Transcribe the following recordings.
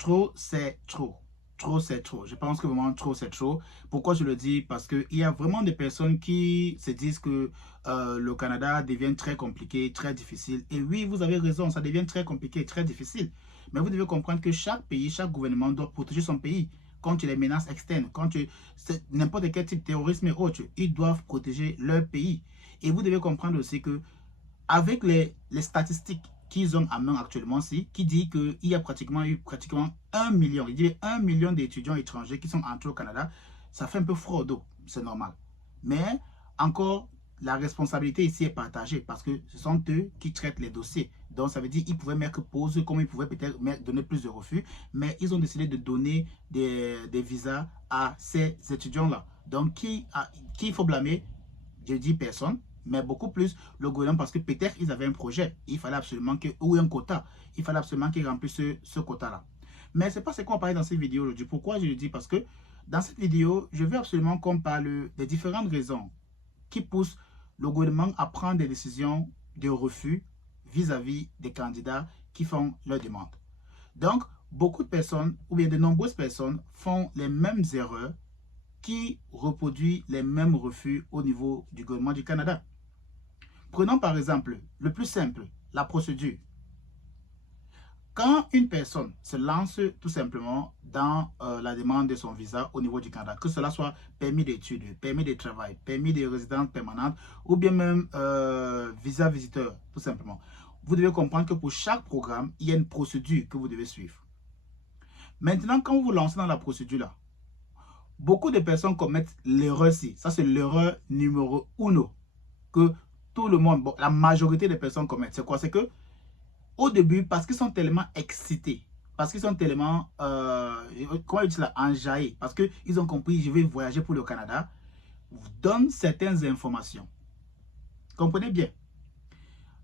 trop, c'est trop. Trop, c'est trop. Je pense que vraiment trop, c'est trop. Pourquoi je le dis? Parce qu'il y a vraiment des personnes qui se disent que le Canada devient très compliqué, très difficile. Et oui, vous avez raison, ça devient très compliqué, très difficile. Mais vous devez comprendre que chaque pays, chaque gouvernement doit protéger son pays contre les menaces externes, contre n'importe quel type de terrorisme et autres. Ils doivent protéger leur pays. Et vous devez comprendre aussi que avec les statistiques qu'ils ont en main actuellement, qui dit qu'il y a pratiquement 1 million, il dit 1 million d'étudiants étrangers qui sont entrés au Canada, ça fait un peu froid, c'est normal. Mais encore, la responsabilité ici est partagée parce que ce sont eux qui traitent les dossiers. Donc ça veut dire qu'ils pouvaient mettre pause, comme ils pouvaient peut-être donner plus de refus, mais ils ont décidé de donner des visas à ces étudiants-là. Donc qui il faut blâmer? Je dis personne, mais beaucoup plus le gouvernement parce que peut-être ils avaient un projet. Il fallait absolument ou un quota. Il fallait absolument qu'ils remplissent ce quota-là. Mais ce n'est pas ce qu'on va parler dans cette vidéo aujourd'hui. Pourquoi je le dis? Parce que dans cette vidéo, je veux absolument qu'on parle des différentes raisons qui poussent le gouvernement à prendre des décisions de refus vis-à-vis des candidats qui font leur demande. Donc, beaucoup de personnes, ou bien de nombreuses personnes, font les mêmes erreurs qui reproduit les mêmes refus au niveau du gouvernement du Canada. Prenons par exemple le plus simple, la procédure. Quand une personne se lance tout simplement dans la demande de son visa au niveau du Canada, que cela soit permis d'études, permis de travail, permis de résidence permanente ou bien même visa visiteur, tout simplement, vous devez comprendre que pour chaque programme, il y a une procédure que vous devez suivre. Maintenant, quand vous vous lancez dans la procédure-là, beaucoup de personnes commettent l'erreur-ci. Ça, c'est l'erreur numéro 1 que tout le monde, bon, la majorité des personnes commettent. C'est quoi? C'est que au début, parce qu'ils sont tellement excités, parce qu'ils sont tellement, comment dire là, enjaillés, parce qu'ils ont compris, je vais voyager pour le Canada, vous donnent certaines informations. Comprenez bien.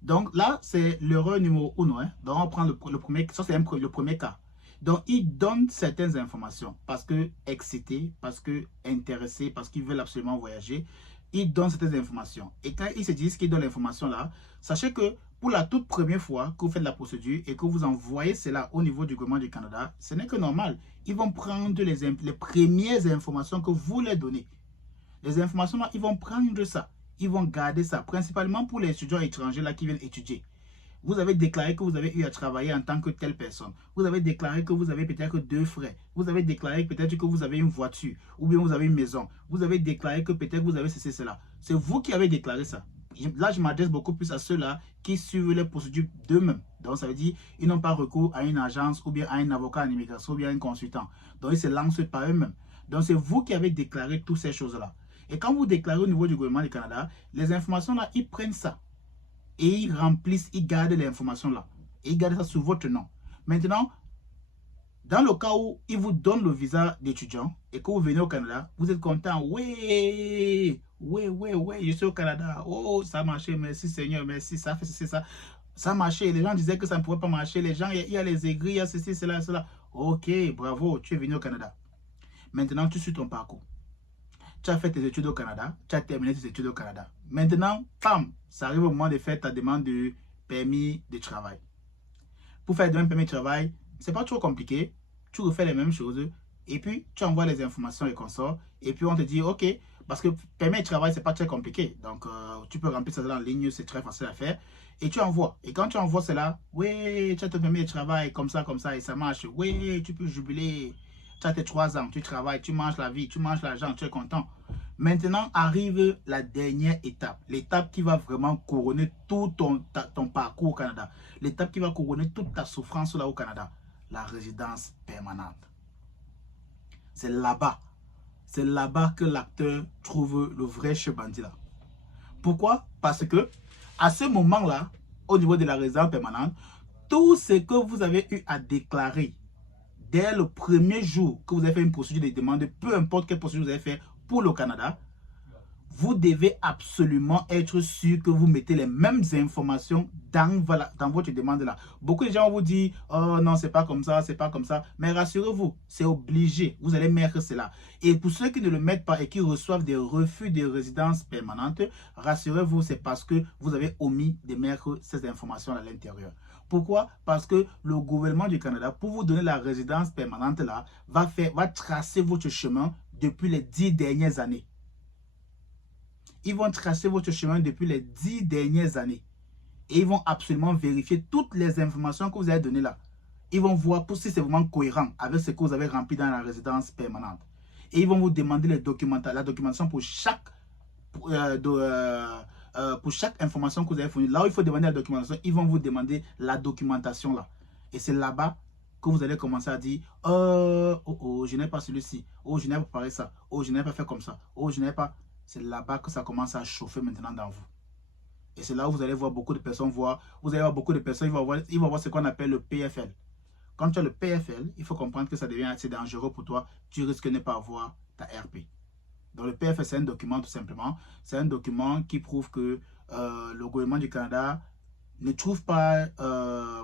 Donc là, c'est l'erreur numéro 1. Hein. Donc on prend le premier, ça c'est le premier cas. Donc, ils donnent certaines informations parce que excités, parce que intéressés, parce qu'ils veulent absolument voyager. Ils donnent certaines informations. Et quand ils se disent qu'ils donnent l'information là, sachez que pour la toute première fois que vous faites la procédure et que vous envoyez cela au niveau du gouvernement du Canada, ce n'est que normal. Ils vont prendre les premières informations que vous leur donnez. Les informations là, ils vont prendre ça. Ils vont garder ça, principalement pour les étudiants étrangers là qui viennent étudier. Vous avez déclaré que vous avez eu à travailler en tant que telle personne. Vous avez déclaré que vous avez peut-être 2 frères. Vous avez déclaré peut-être que vous avez une voiture ou bien vous avez une maison. Vous avez déclaré que peut-être vous avez ceci, cela. C'est vous qui avez déclaré ça. Là, je m'adresse beaucoup plus à ceux-là qui suivent les procédures d'eux-mêmes. Donc, ça veut dire qu'ils n'ont pas recours à une agence ou bien à un avocat en immigration ou bien à un consultant. Donc, ils se lancent par eux-mêmes. Donc, c'est vous qui avez déclaré toutes ces choses-là. Et quand vous déclarez au niveau du gouvernement du Canada, les informations-là, ils prennent ça. Et ils remplissent, ils gardent l'information là. Et ils gardent ça sur votre nom. Maintenant, dans le cas où ils vous donnent le visa d'étudiant et que vous venez au Canada, vous êtes content. Oui, oui, oui, oui, je suis au Canada. Oh, ça a marché, merci Seigneur, merci, ça fait ceci, ça. Ça a marché. Les gens disaient que ça ne pouvait pas marcher. Les gens, il y a les aigris, il y a ceci, cela, cela. Ok, bravo, tu es venu au Canada. Maintenant, tu suis ton parcours. Tu as fait tes études au Canada, tu as terminé tes études au Canada. Maintenant, pam, ça arrive au moment de faire ta demande de permis de travail. Pour faire un permis de travail, ce n'est pas trop compliqué. Tu refais les mêmes choses et puis tu envoies les informations et consorts. Et puis on te dit, ok, parce que permis de travail, ce n'est pas très compliqué. Donc, tu peux remplir ça en ligne, c'est très facile à faire. Et tu envoies. Et quand tu envoies cela, oui, tu as ton permis de travail comme ça, et ça marche. Oui, tu peux jubiler. Tu as tes 3 ans, tu travailles, tu manges la vie, tu manges l'argent, tu es content. Maintenant arrive la dernière étape. L'étape qui va vraiment couronner tout ton parcours au Canada. L'étape qui va couronner toute ta souffrance là au Canada. La résidence permanente. C'est là-bas. C'est là-bas que l'acteur trouve le vrai chef bandit là. Pourquoi? Parce que à ce moment-là, au niveau de la résidence permanente, tout ce que vous avez eu à déclarer dès le premier jour que vous avez fait une procédure de demande, peu importe quelle procédure vous avez fait pour le Canada, vous devez absolument être sûr que vous mettez les mêmes informations dans votre demande là. Beaucoup de gens vous disent, oh non, c'est pas comme ça, c'est pas comme ça. Mais rassurez-vous, c'est obligé. Vous allez mettre cela. Et pour ceux qui ne le mettent pas et qui reçoivent des refus de résidence permanente, rassurez-vous, c'est parce que vous avez omis de mettre ces informations à l'intérieur. Pourquoi? Parce que le gouvernement du Canada, pour vous donner la résidence permanente là, va tracer votre chemin depuis les 10 dernières années. Ils vont tracer votre chemin depuis les 10 dernières années. Et ils vont absolument vérifier toutes les informations que vous avez données là. Ils vont voir si c'est vraiment cohérent avec ce que vous avez rempli dans la résidence permanente. Et ils vont vous demander la documentation pour chaque information que vous avez fournie. Là où il faut demander la documentation, ils vont vous demander la documentation là. Et c'est là-bas que vous allez commencer à dire je n'ai pas celui-ci, je n'ai pas préparé ça, je n'ai pas fait comme ça, je n'ai pas. C'est là-bas que ça commence à chauffer maintenant dans vous. Et c'est là où vous allez voir beaucoup de personnes vous allez voir beaucoup de personnes, ils vont voir ce qu'on appelle le PFL. Quand tu as le PFL, il faut comprendre que ça devient assez dangereux pour toi. Tu risques de ne pas avoir ta RP. Donc le PFL, c'est un document tout simplement. C'est un document qui prouve que le gouvernement du Canada ne trouve pas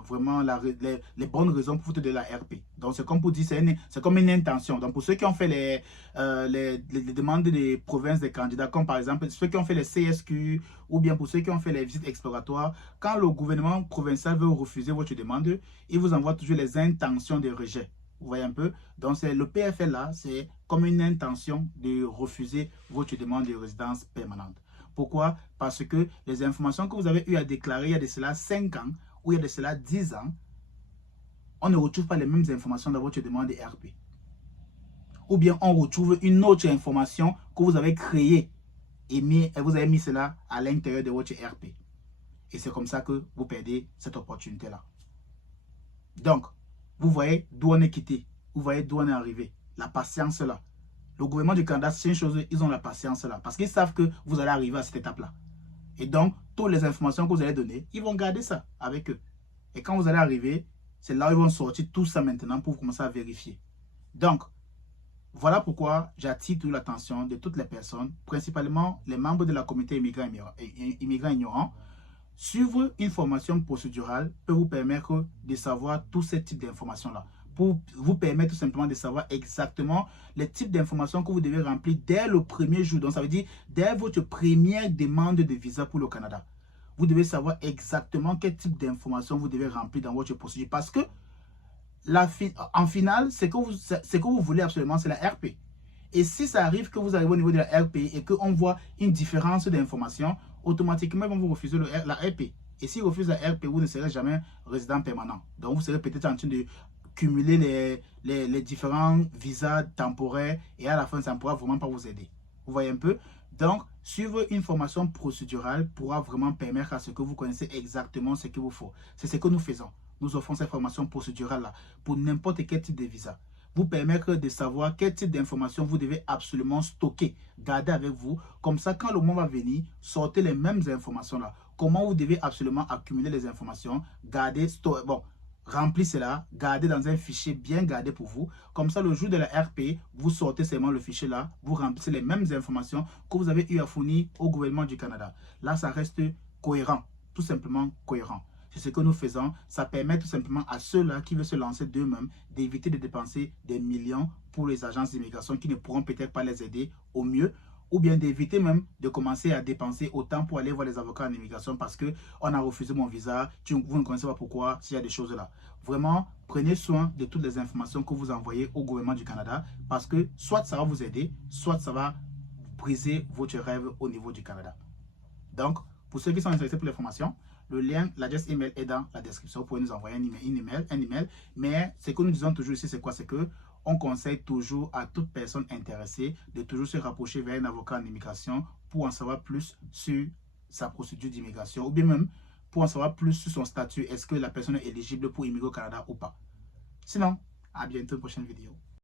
vraiment les bonnes raisons pour vous donner la RP. Donc c'est comme pour dire, c'est comme une intention. Donc pour ceux qui ont fait les demandes des provinces des candidats, comme par exemple ceux qui ont fait les CSQ, ou bien pour ceux qui ont fait les visites exploratoires, quand le gouvernement provincial veut refuser votre demande, il vous envoie toujours les intentions de rejet. Vous voyez un peu? Donc le PFL là, c'est comme une intention de refuser votre demande de résidence permanente. Pourquoi? Parce que les informations que vous avez eu à déclarer il y a de cela 5 ans ou il y a de cela 10 ans, on ne retrouve pas les mêmes informations dans votre demande de RP. Ou bien on retrouve une autre information que vous avez créée et vous avez mis cela à l'intérieur de votre RP. Et c'est comme ça que vous perdez cette opportunité-là. Donc, vous voyez d'où on est quitté. Vous voyez d'où on est arrivé. La patience là. Le gouvernement du Canada, c'est une chose, ils ont la patience là. Parce qu'ils savent que vous allez arriver à cette étape-là. Et donc, toutes les informations que vous allez donner, ils vont garder ça avec eux. Et quand vous allez arriver, c'est là où ils vont sortir tout ça maintenant pour commencer à vérifier. Donc, voilà pourquoi j'attire toute l'attention de toutes les personnes, principalement les membres de la communauté immigrants ignorants. Suivre une formation procédurale peut vous permettre de savoir tous ces types d'informations-là. Pour vous permettre tout simplement de savoir exactement les types d'informations que vous devez remplir dès le premier jour. Donc, ça veut dire dès votre première demande de visa pour le Canada. Vous devez savoir exactement quel type d'informations vous devez remplir dans votre procédure. Parce que, en finale, ce que vous voulez absolument, c'est la RP. Et si ça arrive que vous arrivez au niveau de la RP et qu'on voit une différence d'informations, automatiquement, ils vont vous refuser la RP. Et s'ils refusent la RP, vous ne serez jamais résident permanent. Donc, vous serez peut-être en train de cumuler les différents visas temporaires et à la fin, ça ne pourra vraiment pas vous aider. Vous voyez un peu? Donc, suivre une formation procédurale pourra vraiment permettre à ce que vous connaissez exactement ce qu'il vous faut. C'est ce que nous faisons. Nous offrons cette formation procédurale-là pour n'importe quel type de visa. Vous permettre de savoir quel type d'informations vous devez absolument stocker, garder avec vous. Comme ça, quand le moment va venir, sortez les mêmes informations-là. Comment vous devez absolument accumuler les informations, garder, remplir cela, garder dans un fichier bien gardé pour vous. Comme ça, le jour de la RP, vous sortez seulement le fichier là, vous remplissez les mêmes informations que vous avez eu à fournir au gouvernement du Canada. Là, ça reste cohérent, tout simplement cohérent. C'est ce que nous faisons. Ça permet tout simplement à ceux-là qui veulent se lancer d'eux-mêmes d'éviter de dépenser des millions pour les agences d'immigration qui ne pourront peut-être pas les aider au mieux, ou bien d'éviter même de commencer à dépenser autant pour aller voir les avocats en immigration parce qu'on a refusé mon visa, vous ne connaissez pas pourquoi, s'il y a des choses là. Vraiment, prenez soin de toutes les informations que vous envoyez au gouvernement du Canada parce que soit ça va vous aider, soit ça va briser votre rêve au niveau du Canada. Donc, pour ceux qui sont intéressés pour les formations, le lien, l'adresse email est dans la description. Vous pouvez nous envoyer un email. Mais ce que nous disons toujours ici, c'est quoi? C'est que on conseille toujours à toute personne intéressée de toujours se rapprocher vers un avocat en immigration pour en savoir plus sur sa procédure d'immigration ou bien même pour en savoir plus sur son statut. Est-ce que la personne est éligible pour immigrer au Canada ou pas? Sinon, à bientôt, prochaine vidéo.